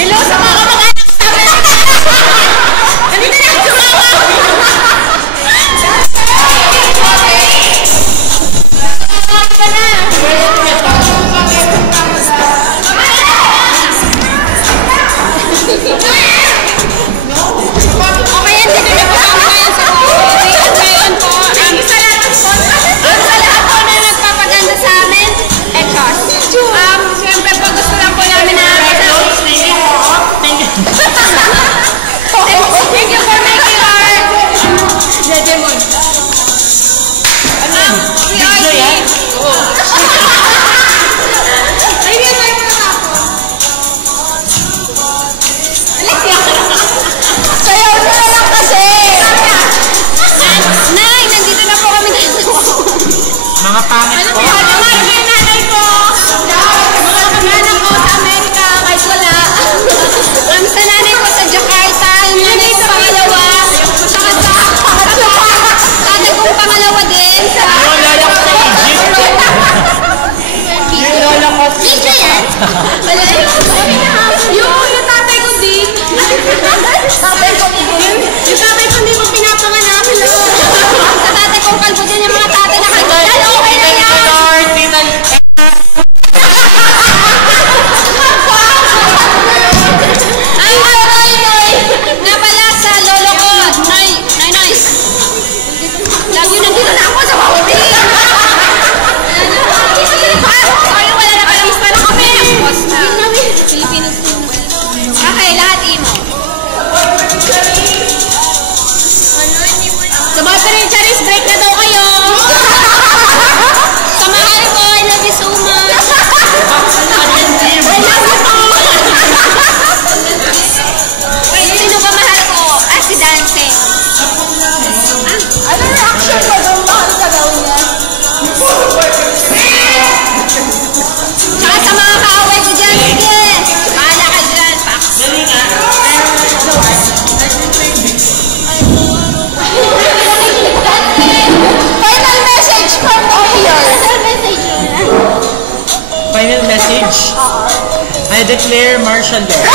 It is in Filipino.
Hello sa mga kamag-anak namin! Nandito na ang sumawa! Mga pangit ko. Yung nanay ko. Mga kamag-anak ko sa Amerika. Kahit wala. Ang sa nanay ko sa Jakarta. Yung nanay ko pangalawa. Saka sa tatay kong pangalawa din. Yung lola ko sa Egypt. Yung lola ko sa Video yan? Wala yung tatay ko din. Tatay ko din. Yung tatay ko din mo pinapanganak. Sa tatay kong kalbo din yung mga tatay na kalbo. Okay na yan. Ay, Noy. Nga pala sa lolo ko. Noy. Lagi nandito na ako sa Maui. Ay, wala na kayo. Para kami. Pilipinas din. Okay, lahat imo. Sa mga Charis, break na daw kayo. Sa mahal ko, I love you so much. I love you so. Wait, sino ba mahal ko? Si Dante. Ano reaction mo daw? Mahal ka daw niya. Tsaka sa mga kaaway ko dyan, sige. Bahala ka dyan, Pax. Final message from Opior. Final message? I declare martial law.